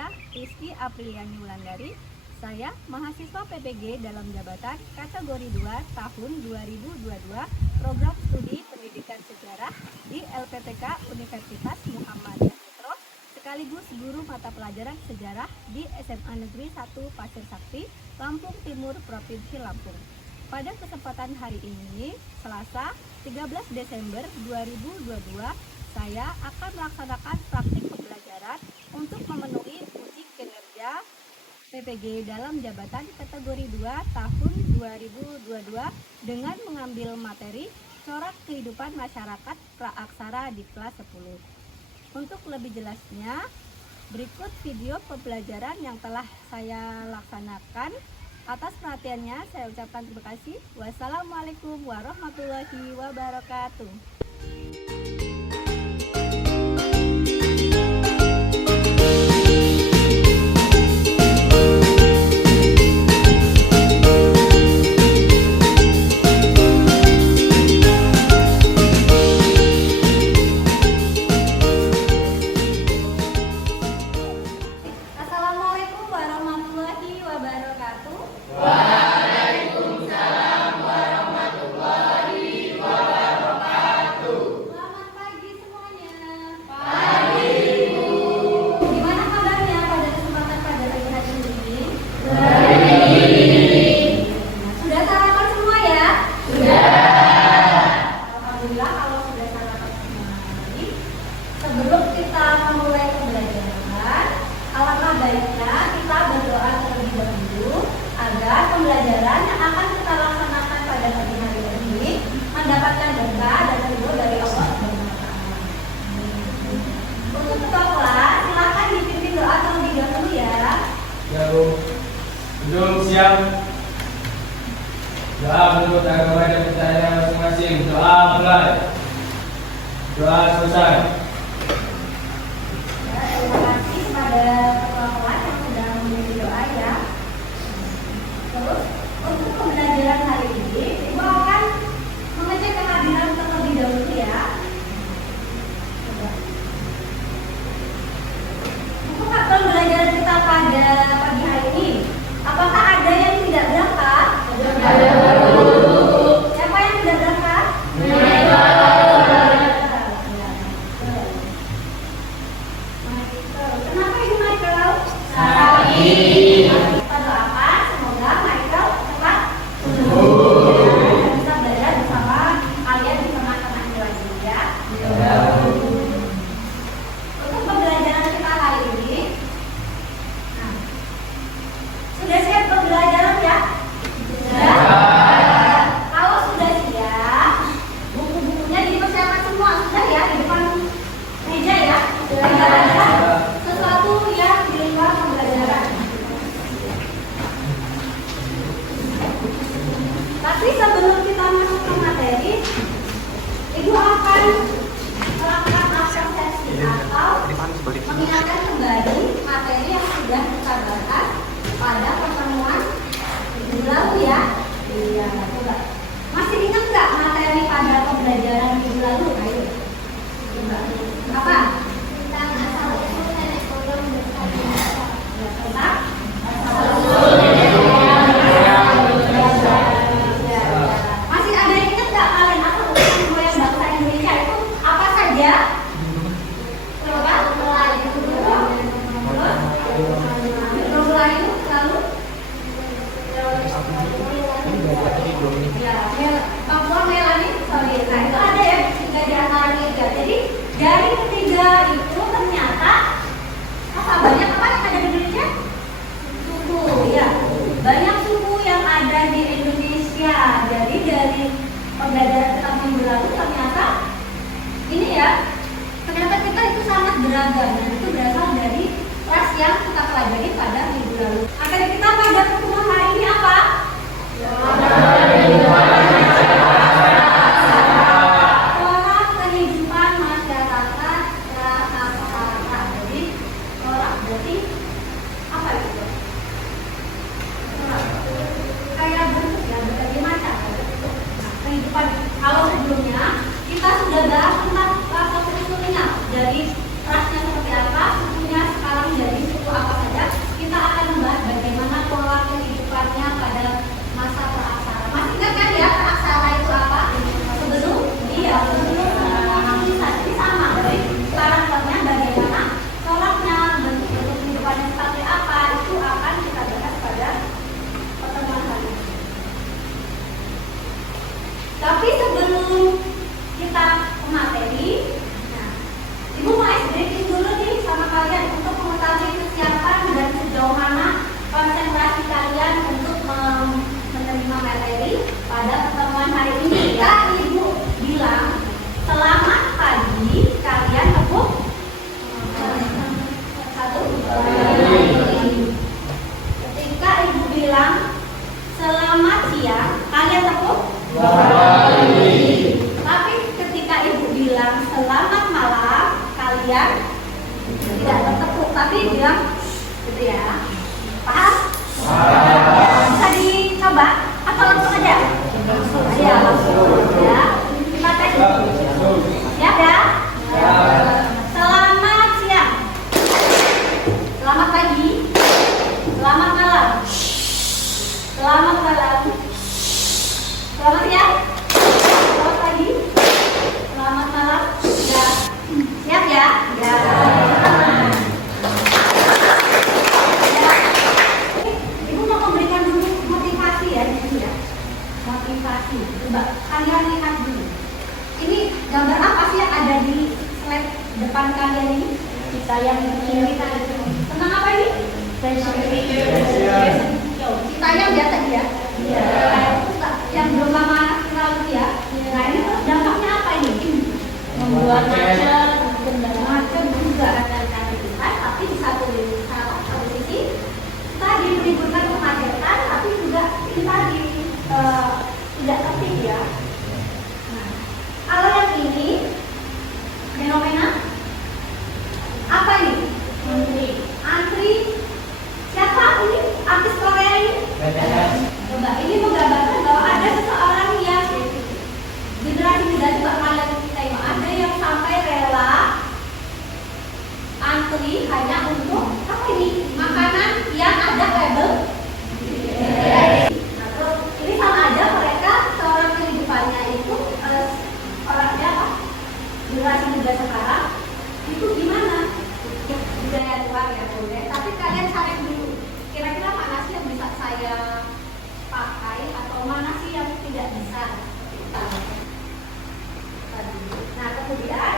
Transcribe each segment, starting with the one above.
Saya Rizky Apriliani Wulandari. Saya mahasiswa PPG dalam jabatan kategori 2 tahun 2022 Program Studi Pendidikan Sejarah di LPTK Universitas Muhammadiyah Petro, sekaligus guru mata pelajaran sejarah di SMA Negeri 1 Pasir Sakti, Lampung Timur, Provinsi Lampung. Pada kesempatan hari ini, Selasa 13 Desember 2022, saya akan melaksanakan praktik pembelajaran untuk memenuhi uji kinerja PPG dalam jabatan kategori 2 tahun 2022 dengan mengambil materi corak kehidupan masyarakat praaksara di kelas 10. Untuk lebih jelasnya, berikut video pembelajaran yang telah saya laksanakan. Atas perhatiannya saya ucapkan terima kasih. Wassalamualaikum warahmatullahi wabarakatuh. Assalamualaikum warahmatullahi wabarakatuh. Waalaikumsalam warahmatullahi wabarakatuh. Selamat pagi semuanya. Pagi, Bu. Gimana kabarnya pada kesempatan pada pagi hari ini? Baik. Sudah sarapan semua ya? Sudah. Alhamdulillah kalau sudah sarapan semua. Sebelum kita memulai pembelajaran, alangkah baiknya kita berdoa terlebih dahulu agar pembelajaran yang akan kita laksanakan pada pagi hari ini mendapatkan berkah dan ridho dari Allah Subhanahu wa Ta'ala. Untuk ketua kelas, silakan dipimpin doa terlebih dahulu ya. Ya, Bu. Belum siap. Doa menurut agama dan percaya masing-masing. Doa mulai. Doa selesai. Ya, terima kasih kepada ketua kelas yang sudah memimpin doa ya. Terus untuk pembelajaran hari ini, Ibu akan mengecek kehadiran terlebih dahulu ya. Coba. Untuk pembelajaran kita pada pagi hari ini, apakah ada yang tidak berangkat? Ada, Bu. Siapa yang tidak berangkat? Kenapa Ibu Michael? Sakit. Kita doakan semoga Michael cepat sembuh dan bisa belajar bersama kalian di tengah-tengah ini lagi ya. Ya, Bu. Untuk pembelajaran kita hari ini, nah, sudah siap pembelajaran ya? Sudah. Kalau sudah siap, buku-bukunya dipersiapkan semua sudah ya di depan meja ya. Tidak ada sesuatu yang di luar pembelajaran. Tapi sebelum kita masuk ke materi, Ibu akan melakukan absensi atau mengingatkan kembali materi yang sudah kita bahas pada pertemuan minggu lalu ya. Iya, coba. Masih ingat nggak materi pada pembelajaran minggu lalu? Ayo. Coba. Apa? Tentang asal-usul nenek moyang Indonesia. Ya, tentang asal-usul nenek moyang Indonesia. Ya. Masih ada yang ingat nggak kalian asal-usul nenek moyang bangsa Indonesia itu apa saja? Coba. Melayu, lalu ya, Papua Melani, sorry, nah itu ada ya tiga di antara tiga. Jadi dari ketiga itu ternyata apa banyak apa yang ada di Indonesia? Suku, ya. Banyak suku yang ada di Indonesia. Jadi dari pembelajaran kita minggu lalu ternyata ini ya, ternyata kita itu sangat beragam dan itu berasal dari ras yang kita pelajari pada minggu lalu. Akhirnya kita pada pertemuan hari ini apa? Corak kehidupan masyarakat praaksara. Jadi corak berarti apa itu? Corak kayak bentuk ya, berbagai macam. Nah, kehidupan kalau sebelumnya kita sudah bahas tentang ras usulnya. Jadi rasnya seperti apa, sukunya sekarang jadi suku apa Gitu ya. Paham? Bisa dicoba atau langsung aja? Ya, langsung ya. Kita tes. Siap ya? Selamat siang. Selamat pagi. Selamat malam. Selamat malam. Selamat siang. Selamat pagi. Selamat malam. Ya. Siap ya? Ya. Ibu mau memberikan dulu motivasi ya di sini ya. Motivasi. Coba kalian lihat dulu. Ini gambar apa sih yang ada di slide depan kalian ini? Kita yang ini tentang apa ini? Citanya udah tadi ya? Yang belum lama kenal itu ya? Nah ini terus dampaknya apa ini? Membuat macet juga akan kan? Tapi di satu sisi tadi menimbulkan kemacetan, tapi juga ini tadi tidak tertib ya. Nah, kalau yang ini fenomena apa ini? Antri. Siapa ini? Artis Korea ini? Coba ini menggambarkan bahwa ada seseorang yang generasi muda juga kalian kita ini ada yang sampai rela antri hanya untuk apa ini? Makanan yang ada label. Nah, terus ini sama aja mereka seorang kehidupannya itu orangnya apa? Generasi muda sekarang itu gimana? Budaya luar ya boleh, tapi kalian cari dulu kira-kira mana sih yang bisa saya pakai atau mana sih yang tidak bisa. Nah kemudian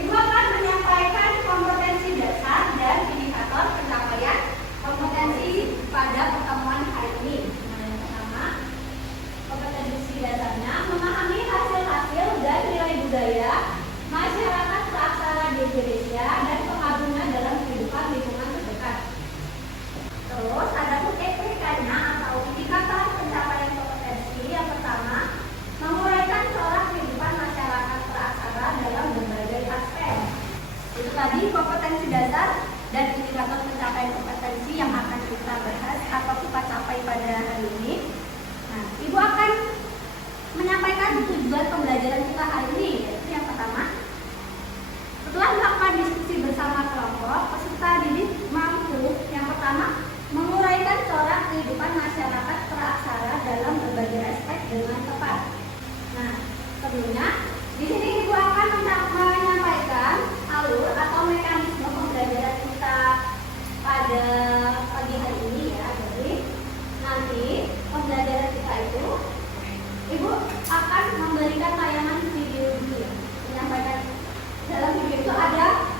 ibu akan menyampaikan kompetensi dasar dan indikator pencapaian kompetensi pada pertemuan hari ini. Nah yang pertama, kompetensi dasarnya memahami hasil-hasil dan nilai budaya masyarakat seaksara di Indonesia dan pengaruhnya dalam kehidupan lingkungan terdekat. Terus ada UTPK-nya atau indikator pencapaian kompetensi. Yang pertama, menguraikan corak kehidupan masyarakat seaksara dalam berbagai aspek. Itu tadi kompetensi dasar dan indikator pencapaian kompetensi yang akan kita bahas atau kita capai pada hari ini. Nah, ibu akan menyampaikan tujuan pembelajaran kita hari ini. Yaitu yang pertama, setelah melakukan diskusi bersama kelompok, peserta didik mampu yang pertama menguraikan corak kehidupan masyarakat praaksara dalam berbagai aspek dengan tepat. Nah, sebelumnya di sini ibu akan menyampaikan alur atau mekanisme pembelajaran kita pada pagi hari ini ya. Jadi nanti pembelajaran kita itu ibu akan memberikan tayangan video dulu ya, menyampaikan. Dalam video itu ada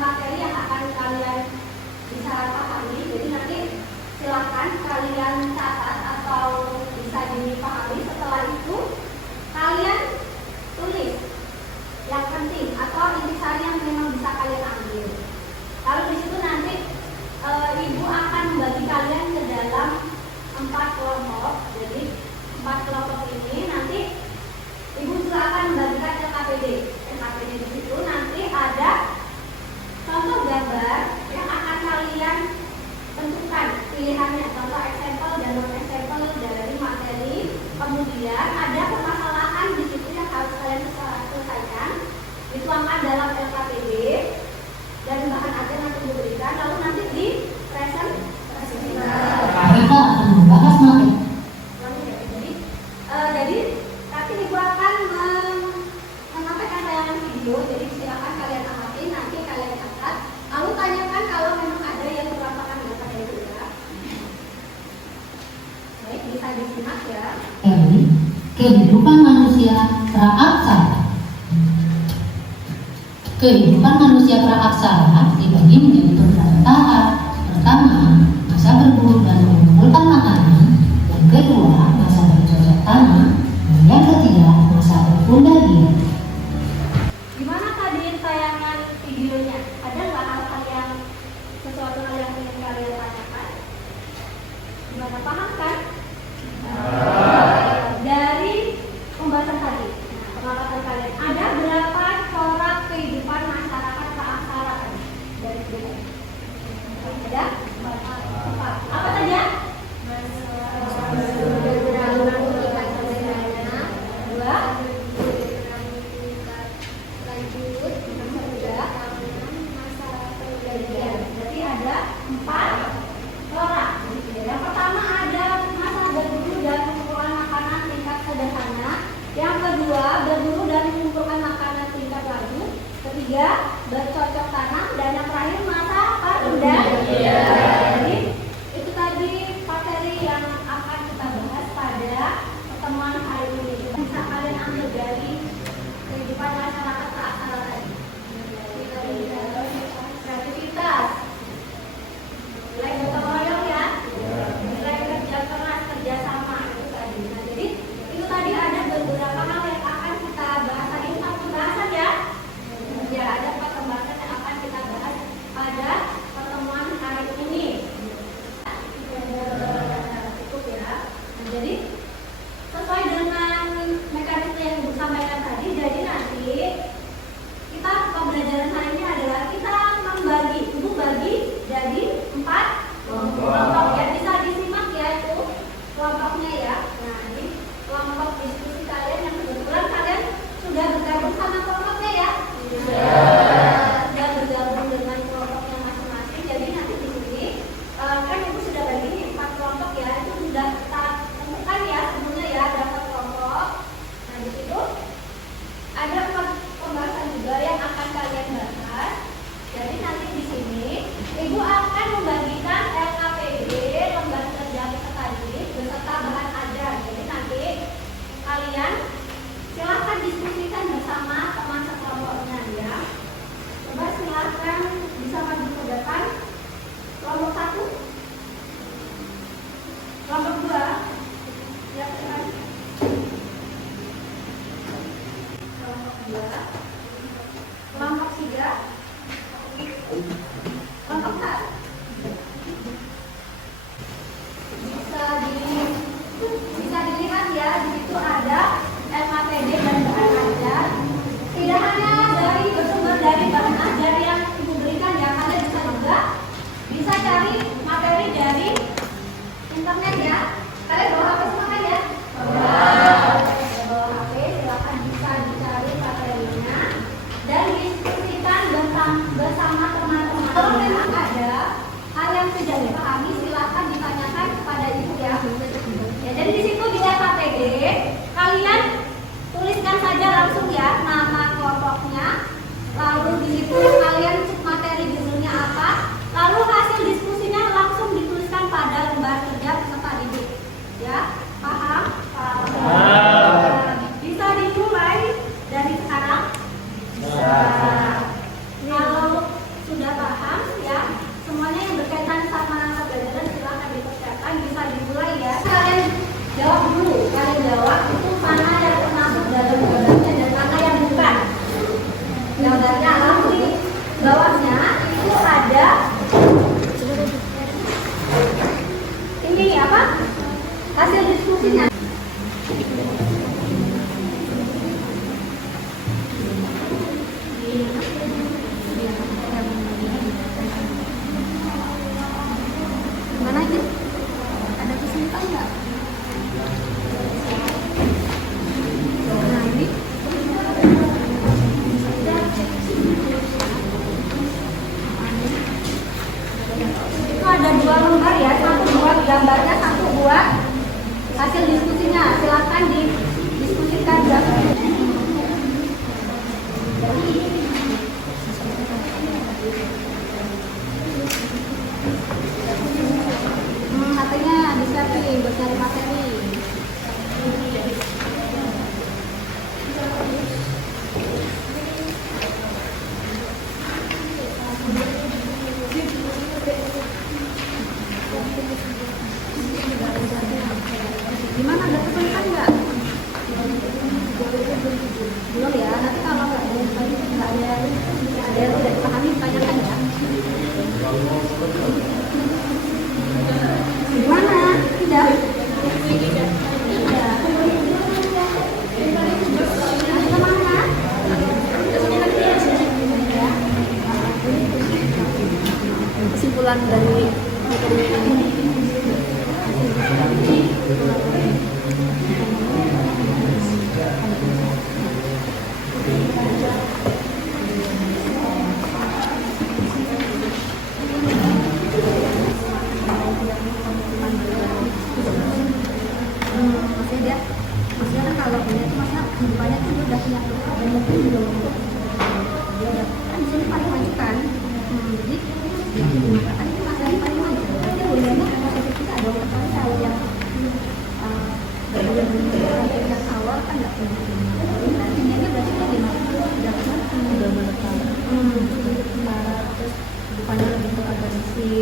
materi yang akan kalian bisa pahami. Jadi nanti silakan kalian catat atau bisa dipahami. Setelah itu kalian tulis yang penting atau intisari yang memang bisa kalian ambil. Lalu di situ nanti ibu akan membagi kalian ke dalam 4 kelompok. Jadi 4 kelompok ini nanti ibu juga akan membagikan LKPD. LKPD di situ nanti ada contoh gambar yang akan kalian tentukan pilihannya, contoh eksempel dan non eksempel dari materi. Kemudian ada permasalahan di situ yang harus kalian selesaikan, dituangkan dalam LKPD dan bahan aja nanti diberikan, lalu nanti di present. Kita akan membahas materi. Jadi nanti ibu akan menyampaikan tayangan video. Jadi silakan kalian amati, nanti kalian catat, lalu tanyakan kalau memang ada yang kurang paham pada itu ya. Baik, bisa disimak ya. Kehidupan manusia praaksara. Kehidupan manusia praaksara dibagi menjadi beberapa tahap. Pertama, masa berburu dan mengumpulkan makanan. Yang kedua, masa bercocok tanam. Dan yang ketiga, masa berpindah diri. Gimana tadi tayangan videonya? Ada nggak hal-hal yang sesuatu hal yang ingin kalian tanyakan? Gimana, paham kan? Dari pembahasan tadi, pengamatan kalian, ada berapa corak kehidupan masyarakat praaksara dari video? Ada? 4 orang. Yang pertama ada masa berburu dan mengumpulkan makanan tingkat sederhana. Yang kedua, berburu dan mengumpulkan makanan tingkat lagu. Ketiga, bercocok tanam. Dan yang terakhir, masa parudah. Jadi itu tadi materi yang akan kita bahas pada pertemuan hari ini. Bisa kalian ambil dari kehidupan masyarakat keaksaran tadi. Kreativitas, nilai gotong royong ya, nilai kerja keras, kerjasama itu tadi. Nah, jadi itu tadi ada beberapa hal yang akan kita bahas. Tadi 4 pembahasan ya. Ya, ada 4 pembahasan yang akan kita bahas pada pertemuan hari ini. Cukup ya. Nah, jadi sesuai dengan mekanisme yang Ibu sampaikan tadi, jadi nanti kita pembelajaran hari ini adalah kita membagi, Ibu bagi jadi 4 kelompok ya, bisa disimak ya itu kelompoknya ya. Nah, ini kelompok diskusi kalian yang kebetulan kalian sudah bergabung sama kelompoknya ya. Sudah bergabung dengan kelompoknya masing-masing. Jadi nanti di sini kan Ibu sudah bagi nih 4 kelompok ya, itu sudah kita tentukan ya sebelumnya ya, ada 4 kelompok. Nah, di situ ada 4 pembahasan juga yang akan kalian bahas. Jadi nanti di sini Ibu akan membagikan LKPD, lembar kerja tadi beserta bahan ajar. Jadi nanti kalian silahkan diskusikan bersama teman sekelompoknya ya. Coba silahkan bisa maju ke depan. Kelompok 1, kelompok 2, ya depan. Kelompok 2, kelompok 3, kelompok 4. Bisa dilihat ya, di situ ada LKPD dan bahan ajar. Tidak hanya dari bersumber dari bahan ajar yang Ibu berikan ya, kalian bisa juga bisa cari materi dari internet ya. Kalian bawa HP semua kan ya? Bawa HP, silakan bisa dicari materinya dan diskusikan bersama teman-teman. Kalau memang ada hal yang tidak dipahami, silakan ditanyakan kepada Ibu ya. Ya, jadi di situ di LKPD kalian tuliskan saja langsung ya nama kelompoknya, lalu di situ kalian materi judulnya apa, lalu hasil diskusinya langsung dituliskan pada lembar kerja peserta didik. Ya, paham? Bisa dimulai dari sekarang. Kalau sudah paham ya, semuanya yang berkaitan sama pembelajaran silakan dipersiapkan, bisa dimulai ya. Kalian jawab dulu, kalian jawab itu mana yang termasuk dalam gambarnya dan mana yang bukan. Gambarnya lalu di bawahnya itu ada ini apa? Hasil diskusinya. Mana itu? Ada kesulitan nggak? Nah, ini itu ada 2 lembar ya, satu buat gambarnya, satu buat hasil diskusinya. Silakan didiskusikan ya. HP-nya di-setting buat cari materi. Gimana, ada kesulitan nggak? Belum ya, nanti kalau nggak ada yang tidak dipahami tanyakan ya. Gimana? Tidak? Kesimpulan dari materi ini. tingkat awal kan nggak punya ini. Nanti ini berarti kan udah melekat. Terus depannya lebih ke organisasi.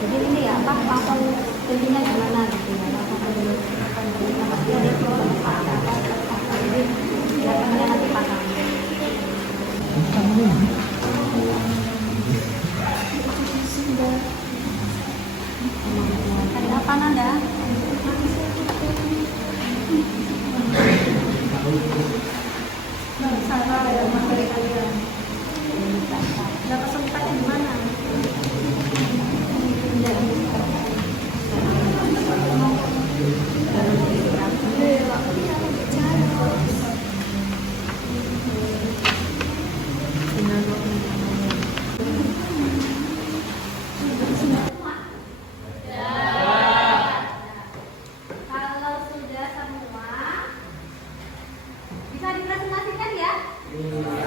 Jadi ini ya apa langsung jadinya gimana gitu ya, langsung ke dulu sama dia ada apa jadi belakangnya nanti pasang. Ada apa Nanda? Sama ada materi kalian. Ada kesulitannya di mana? Kalau sudah semua, bisa dipresentasikan ya? Bisa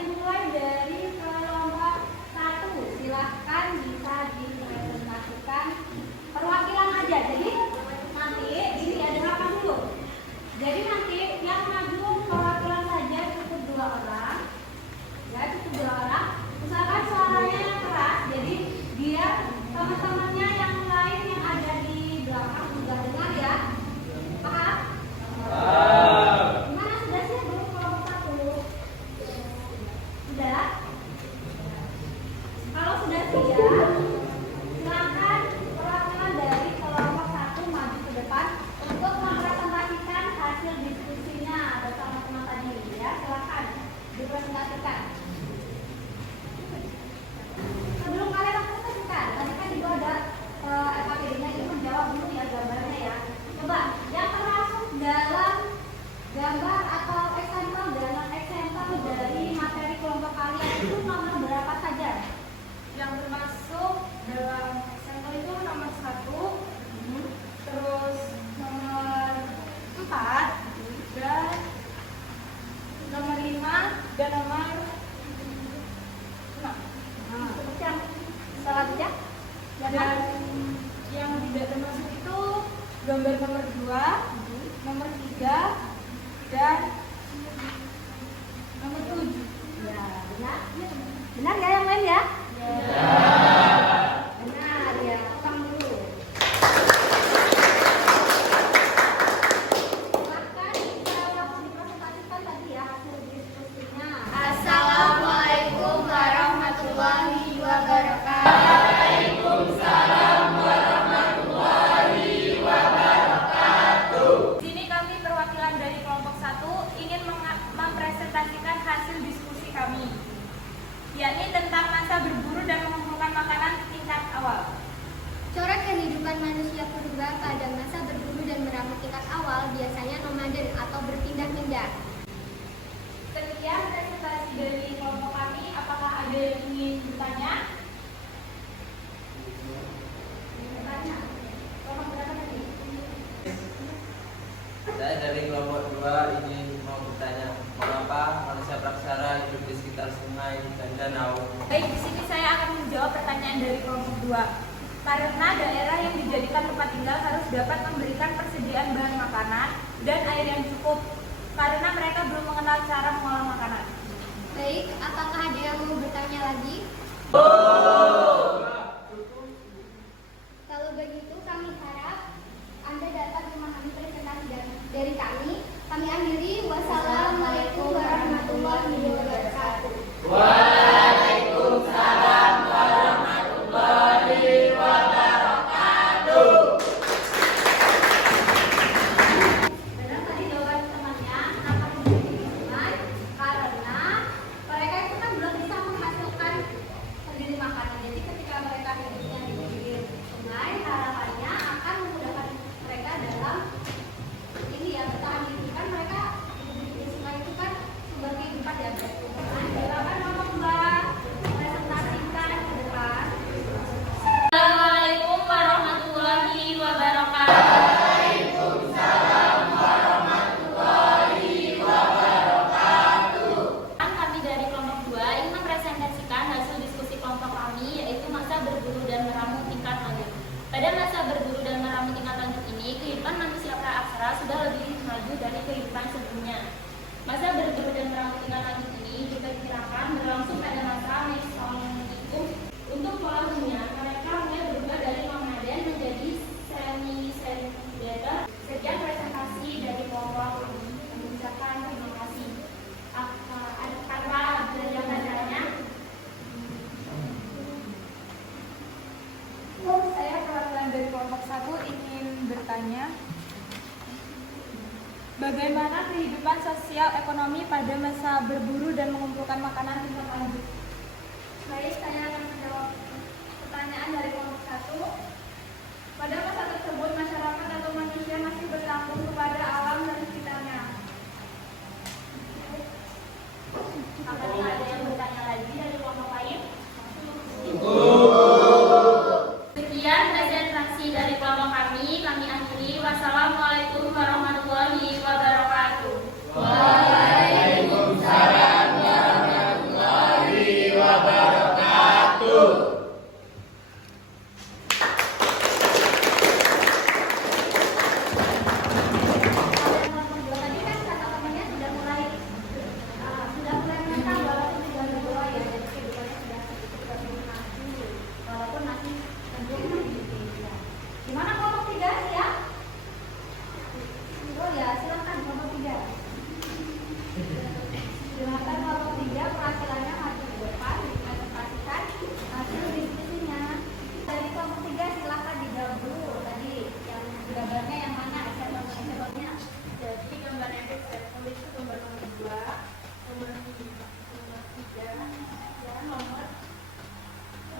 dimulai dari kelompok 1. Silahkan bisa dipresentasikan perwakilan aja. Jadi nanti ini ada apa dulu? Jadi nanti yang maju perwakilan saja cukup 2 orang. Ya, cukup 2 orang. Misalkan suaranya yang keras, jadi biar teman-temannya yang lain yang ada di belakang juga dengar ya. Paham? Gimana, sudah siap belum kelompok 1? Sudah? Kalau sudah siap, silakan perwakilan dari kelompok 1 maju ke depan untuk mempresentasikan hasil diskusinya bersama teman tadi ya. Silakan dipresentasikan. Sebelum kalian presentasikan, tadi kan juga ada FAQD-nya itu menjawab dulu ya gambarnya ya. Coba yang termasuk dalam gambar atau eksempel dari materi kelompok kalian itu nomor berapa saja? Yang termasuk dalam eksempel itu nomor 1, terus nomor 4, dan nomor 5, dan nomor 6. Seperti yang selanjutnya, ya kan? Dan yang tidak termasuk itu gambar nomor 2, nomor 3, dan nomor 7. Ya, benar. Benar ya yang lain ya? Benar ya. Utang dulu. Silakan dipresentasikan tadi ya hasil diskusinya. Assalamualaikum warahmatullahi wabarakatuh. Di sini kami perwakilan dari kelompok 1 ingin mempresentasikan hasil diskusi kami, yakni tentang masa berburu dan mengumpulkan makanan tingkat awal. Corak kehidupan manusia purba pada masa berburu dan meramu tingkat awal biasanya nomaden atau berpindah-pindah. Sekian presentasi dari kelompok kami. Apakah ada yang ingin bertanya? Bertanya. Kelompok berapa tadi? Saya dari kelompok 2 ingin mau bertanya, mengapa manusia praksara hidup di sekitar sungai dan danau? Baik, di sini saya akan menjawab pertanyaan dari kelompok 2. Karena daerah yang dijadikan tempat tinggal harus dapat memberikan persediaan bahan makanan dan air yang cukup, karena mereka belum mengenal cara mengolah makanan. Baik, apakah ada yang mau bertanya lagi? Kalau begitu kami harap Anda dapat memahami presentasi dari kami. Kami akhiri. Wassalamualaikum warahmatullahi wabarakatuh. Waalaikumsalam warahmatullahi wabarakatuh. Benar tadi jawaban temannya, kenapa menjadi sungai? Karena mereka itu kan belum bisa menghasilkan pertanyaannya. Bagaimana kehidupan sosial ekonomi pada masa berburu dan mengumpulkan makanan tindak lanjut? Baik, saya akan menjawab pertanyaan dari kelompok 1. Pada masa tersebut, masyarakat atau manusia masih bergantung kepada alam dan sekitarnya. Apakah ada yang bertanya lagi dari kelompok lain? Sekian presentasi dari kelompok kami akhiri. Wassalamualaikum warahmatullahi wabarakatuh. Waalaikumsalam warahmatullahi wabarakatuh. Tadi kan kata-katanya sudah mulai menentang walaupun tidak berdoa ya, jadi kehidupannya sudah terdominasi walaupun masih cenderung berbeda. Gimana kelompok 3 ya? Oh ya, silakan kelompok 3. Silakan kelompok 3, perhasilannya maju di depan, dipresentasikan hasil diskusinya. Dari kelompok 3 silakan dijawab dulu tadi yang gambarnya yang mana? Eselonnya. Jadi gambar yang saya tulis itu gambar nomor 2, nomor 3, dan nomor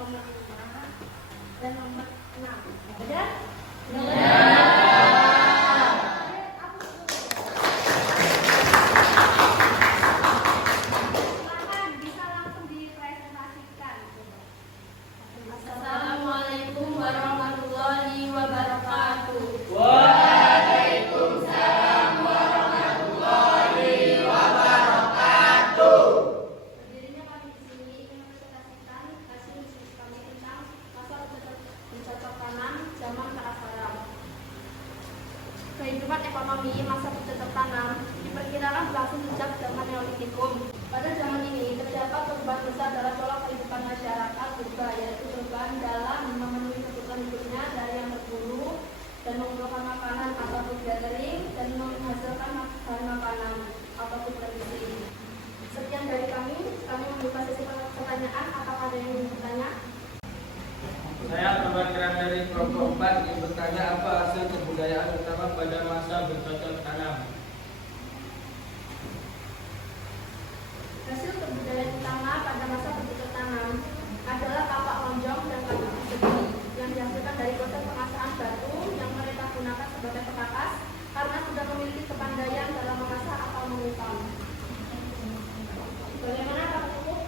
5, dan nomor 6. Udah? Silakan bisa langsung dipresentasikan. Assalamualaikum warahmatullahi wabarakatuh. Waalaikumsalam warahmatullahi wabarakatuh. Berdirinya kami di sini ingin mempresentasikan hasil diskusi kami tentang masa bercocok tanam zaman prasejarah. Kehidupan ekonomi masa bercocok tanam diperkirakan berlangsung sejak zaman Neolitikum. Pada zaman ini terdapat perubahan besar dalam pola kehidupan masyarakat purba, yaitu perubahan dalam memenuhi kebutuhan hidupnya dari yang berburu dan mengumpulkan makanan ataupun gathering dan menghasilkan bahan makanan ataupun produksi. Sekian dari kami membuka sesi pertanyaan. Apakah ada yang ingin bertanya? Saya perwakilan dari kelompok 4 ingin bertanya apa hasil kebudayaan utama pada masa bercocok tanam. Hasil kebudayaan utama pada masa bercocok tanam adalah kapak lonjong dan kapak persegi yang dihasilkan dari proses pengasahan batu yang mereka gunakan sebagai pekakas karena sudah memiliki kepandaian dalam mengasah atau mengukam. Bagaimana Pak Cukup?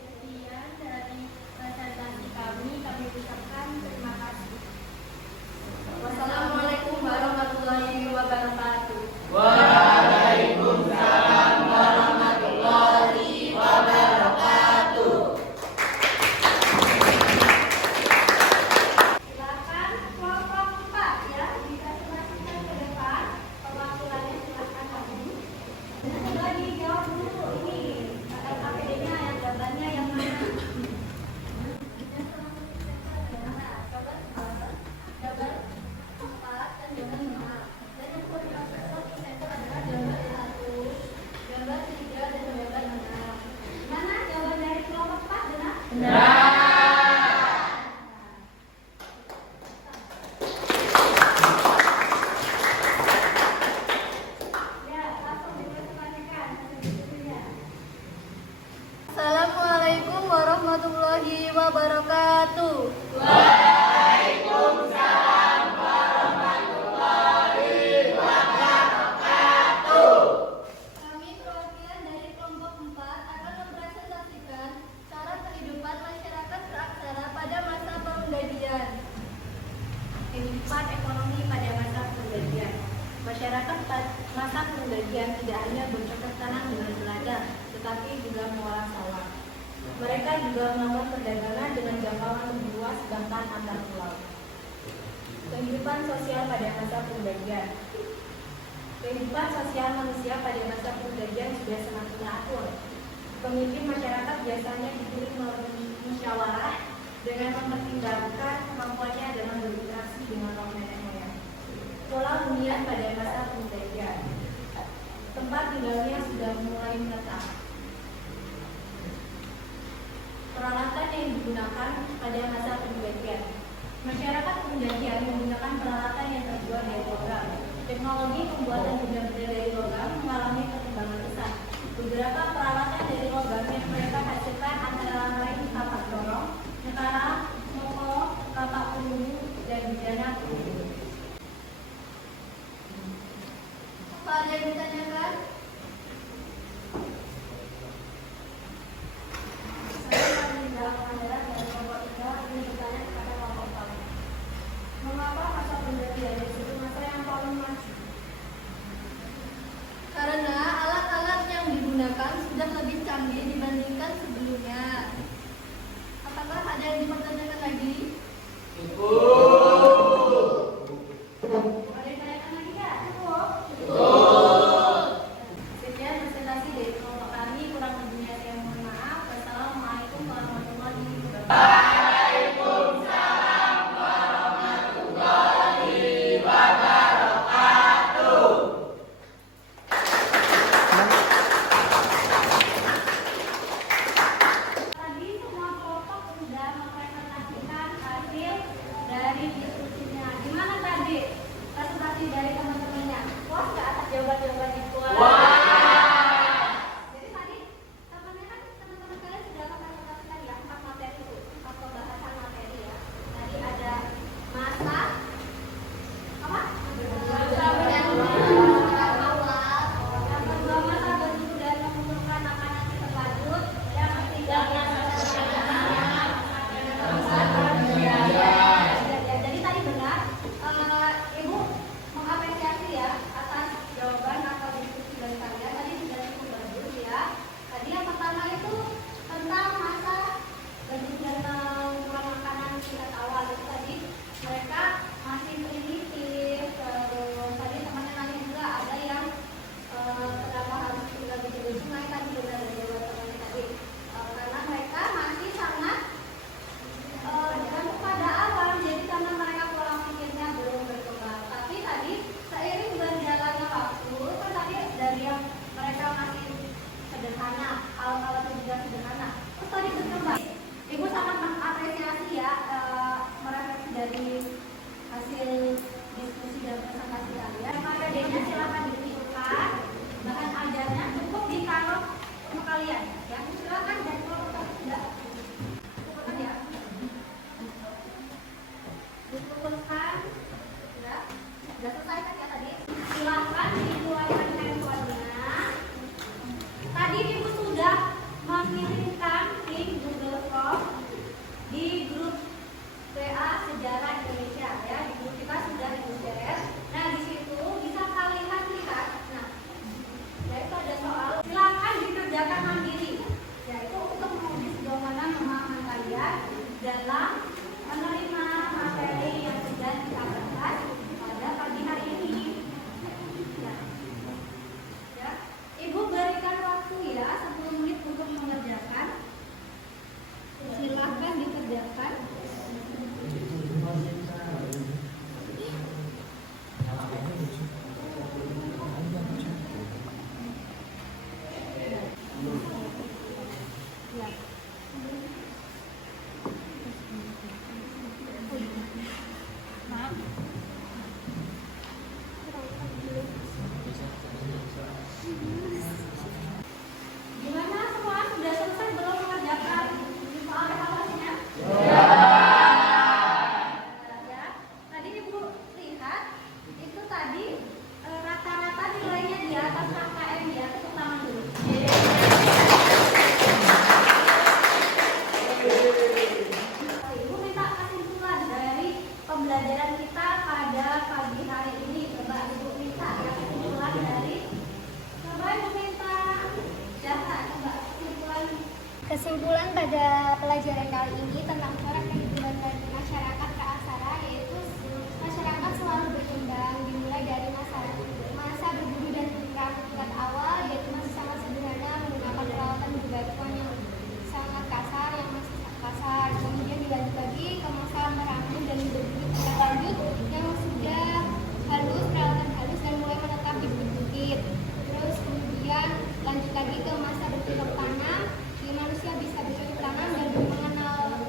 Sekian dari presentasi kami ucapkan terima kasih. Wassalamualaikum warahmatullahi wabarakatuh. Waalaikumsalam warahmatullahi wabarakatuh. Silakan kelompok 4 ya, dipresentasikan ke depan. Perwakilannya silakan kami. Coba dijawab dulu ini APD-nya yang gambarnya yang mana? Gambar 4 dan gambar 5. Dan yang perlu dimasukkan di center adalah gambar 1, gambar 3 dan gambar 6. Mana jawaban dari kelompok 4 benar? Ya, langsung dipresentasikan hasil diskusinya. Assalamualaikum warahmatullahi wabarakatuh. Waalaikumsalam warahmatullahi wabarakatuh. Kami perwakilan dari kelompok 4 akan mempresentasikan cara kehidupan masyarakat praksara pada masa perundadian. Kehidupan ekonomi pada masa perundadian. Masyarakat masa perundadian tidak hanya bercocok tanam dengan belanda, tetapi juga mengolah sawah. Mereka juga melakukan perdagangan dengan jangkauan lebih luas bahkan antar pulau. Kehidupan sosial pada masa perundadian. Kehidupan sosial manusia pada masa perundadian sudah semakin akur. Pemimpin masyarakat biasanya dipilih melalui musyawarah dengan mempertimbangkan kemampuannya dalam berinteraksi dengan kaum nenek moyang. Pola hunian pada masa perundadian. Tempat tinggalnya sudah mulai menetap. Peralatan yang yang digunakan pada masa pendakian. Masyarakat pendakian menggunakan peralatan yang terbuat dari logam. Teknologi pembuatan benda-benda dari logam mengalami perkembangan pesat. Beberapa peralatan dari logam yang mereka hasilkan antara lain kapak dorong, nekara, moko, kapak peluru, dan bejana peluru. Apa ada yang ditanyakan? Saya akan menjawab pengandaran dari kelompok 3 ingin bertanya kepada kelompok 4. Mengapa masa pendakian disebut masa yang paling maju? Karena alat-alat yang digunakan sudah lebih canggih dibandingkan sebelumnya. Apakah ada yang dipertanyakan lagi? Ada yang tanyakan lagi ya? Cukup? Sekian presentasi dari kelompok kami. Kurang lebihnya saya mohon maaf. Wassalamualaikum warahmatullahi wabarakatuh. Tadi semua kelompok sudah mempresentasikan hasil dari diskusinya. Gimana tadi presentasi dari teman-temannya? Puas nggak atas jawaban-jawaban itu? Jadi tadi teman-teman kalian sudah mempresentasikan ya 4 materi itu, 4 pembahasan materi ya. Tadi ada masa apa? Yang kedua masa berburu dan mengumpulkan makanan berlanjut. Yang ketiga jadi tadi benar, Ibu mengapresiasi ya atas jawaban atau diskusi dari kalian. Tadi sudah cukup bagus ya. Tadi yang pertama itu tentang masa berburu dan mengumpulkan makanan tingkat awal. Itu tadi mereka masih primitif. Terus tadi temannya nanya juga ada yang kenapa harus tinggal di pinggir sungai. Tadi benar dari jawaban temannya tadi. Karena mereka masih sangat bergantung pada alam, jadi karena mereka pola pikirnya belum berkembang. Tapi tadi seiring berjalannya waktu, kan tadi dari yang mereka masih sederhana, alat-alatnya juga sederhana, terus tadi berkembang. Ibu sangat mengapresiasi ya, merefleksi dari hasil diskusi dan presentasi kalian. Materinya silakan ditunjukkan, bahan ajarnya cukup ditaruh sama kalian ya. Silakan dan kalau tidak cukup ya. Dikumpulkan, sudah selesai kan ya tadi? Silahkan dikeluarkan handphonenya. Tadi Ibu sudah mengirimkan link Google Form di grup WA Sejarah Indonesia ya. Di grup kita sudah Ibu share. Nah di situ bisa kalian lihat. Nah, yaitu ada soal. Silahkan dikerjakan mandiri. Yaitu untuk menguji sejauh mana pemahaman kalian dalam menerima materi yang sudah kita bahas pada pagi hari ini. Ya. Ibu berikan waktu ya 10 menit untuk mengerjakan. Silahkan dikerjakan. Ya. Maaf. Gimana semua sudah selesai belum mengerjakan soal evaluasinya? Ya. Tadi Ibu lihat itu tadi rata-rata nilainya di atas KKM ya, tepuk tangan dulu. Ibu minta kesimpulan dari pembelajaran kita pada pagi hari ini. Coba Ibu minta ya kesimpulan dari. Coba Ibu minta. Jangan coba kesimpulan. Kesimpulan pada pelajaran kali ini tentang corak kehidupan masyarakat Praaksara yaitu masyarakat selalu berkembang dimulai dari masa berburu dan perang tingkat awal yaitu masih sangat sederhana menggunakan peralatan berbatuan yang sangat kasar kemudian dilanjut lagi ke masa merampung dan berburu tingkat lanjut yang sudah halus, peralatan halus dan mulai menetap di bukit-bukit. Terus kemudian lanjut lagi ke masa bercocok tanam, di manusia bisa bercocok tanam dan mengenal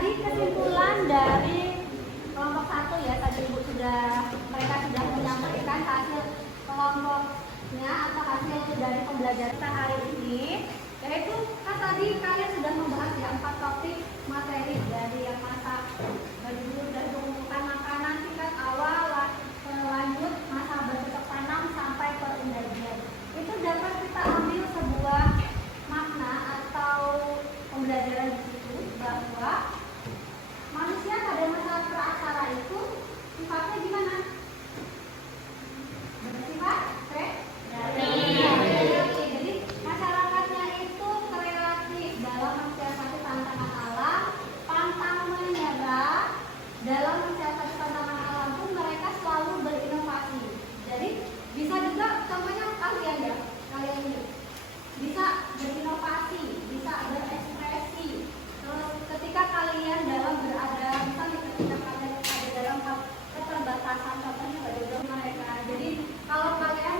tadi kesimpulan dari kelompok 1 ya, tadi mereka sudah menyampaikan hasil kelompoknya atau hasil dari pembelajaran kita hari ini, yaitu kan tadi kalian sudah membahas ya 4 topik materi dari yang masa berjudul dari pengumpulkan makanan tingkat awal, lanjut masa bercocok tanam sampai perindustrian. Itu dapat kita ambil sebuah makna atau pembelajaran di situ bahwa manusia pada masa praaksara itu sifatnya gimana? Bersifat kreatif. Jadi masyarakatnya itu kreatif dalam mensiasati tantangan alam, pantang menyerah. Dalam mensiasati tantangan alam pun mereka selalu berinovasi. Jadi bisa juga contohnya kalian ya, kalian ini bisa berinovasi, bisa berekspresi. Terus ketika kalian dalam berada, misalnya ketika kalian ada dalam keterbatasan, contohnya bagaimana mereka. Jadi kalau kalian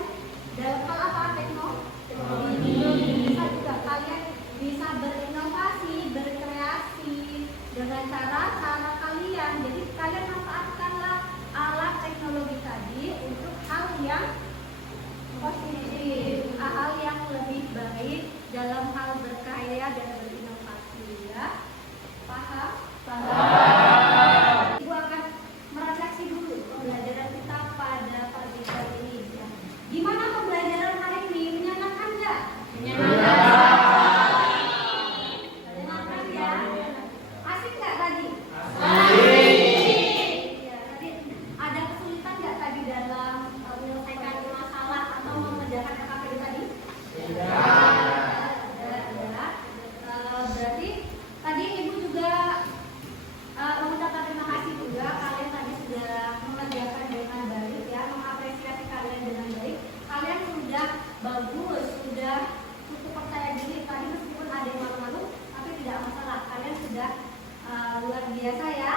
dalam hal apa teknologi, bisa juga kalian bisa berinovasi, berkreasi dengan cara kalian. Jadi kalian manfaatkanlah alat teknologi tadi untuk hal yang positif, hal yang lebih baik dalam hal berkarya dan berinovasi ya. Paham? Ibu akan merefleksi dulu pembelajaran kita pada pagi hari ini ya. Gimana pembelajaran hari ini? Menyenangkan nggak? Menyenangkan ya. Asik nggak tadi? Ya, tadi ada kesulitan nggak tadi dalam menyelesaikan masalah atau mengerjakan KKP tadi? Berarti tadi ibu juga mengucapkan terima kasih juga, kalian tadi sudah mengerjakan dengan baik ya, mengapresiasi kalian dengan baik. Kalian sudah bagus, sudah cukup percaya diri tadi meskipun ada yang malu-malu, tapi tidak masalah. Kalian sudah luar biasa ya.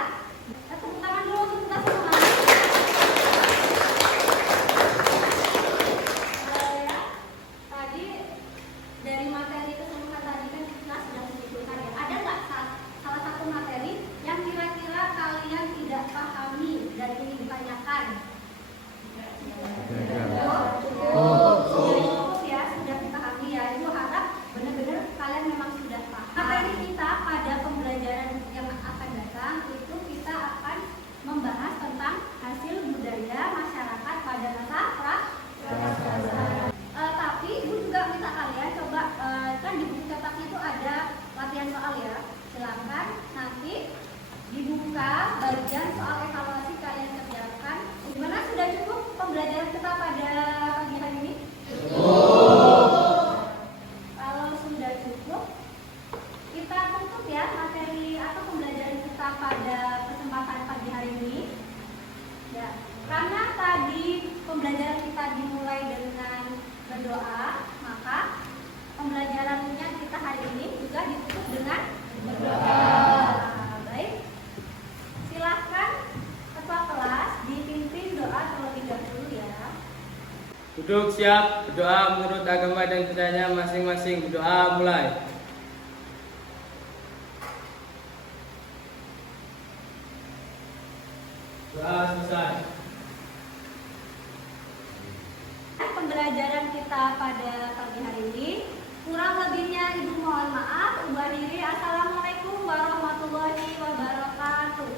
Tepuk tangan dulu untuk kita semua. Tadi dari materi keseluruhan tadi kan kita sudah menyimpulkan ya. Ada nggak salah satu materi yang kira-kira kalian tidak pahami dan ingin ditanyakan? Cukup ya, sudah dipahami ya. Ibu harap benar-benar kalian memang sudah paham. Materi kita pada pembelajaran yang akan datang itu kita akan membahas tentang hasil budaya masyarakat pada masa prasejarah. Tapi ibu juga minta kalian coba kan di buku cetaknya itu ada latihan soal ya. Silakan nanti dibuka bagian soal evaluasi kalian kerjakan. Gimana, sudah cukup pembelajaran kita pada pagi hari ini? Kalau sudah cukup, kita tutup ya materi atau pembelajaran kita pada kesempatan pagi hari ini. Ya, karena tadi pembelajaran kita dimulai dengan berdoa, maka pembelajarannya kita hari ini juga ditutup dengan berdoa. Baik, silahkan ketua kelas dipimpin doa terlebih dahulu ya. Duduk siap, berdoa menurut agama dan budayanya masing-masing. Berdoa mulai. Doa selesai. Pembelajaran kita pada pagi hari ini, kurang lebihnya ibu mohon maaf. Ibu akhiri, assalamualaikum warahmatullahi wabarakatuh.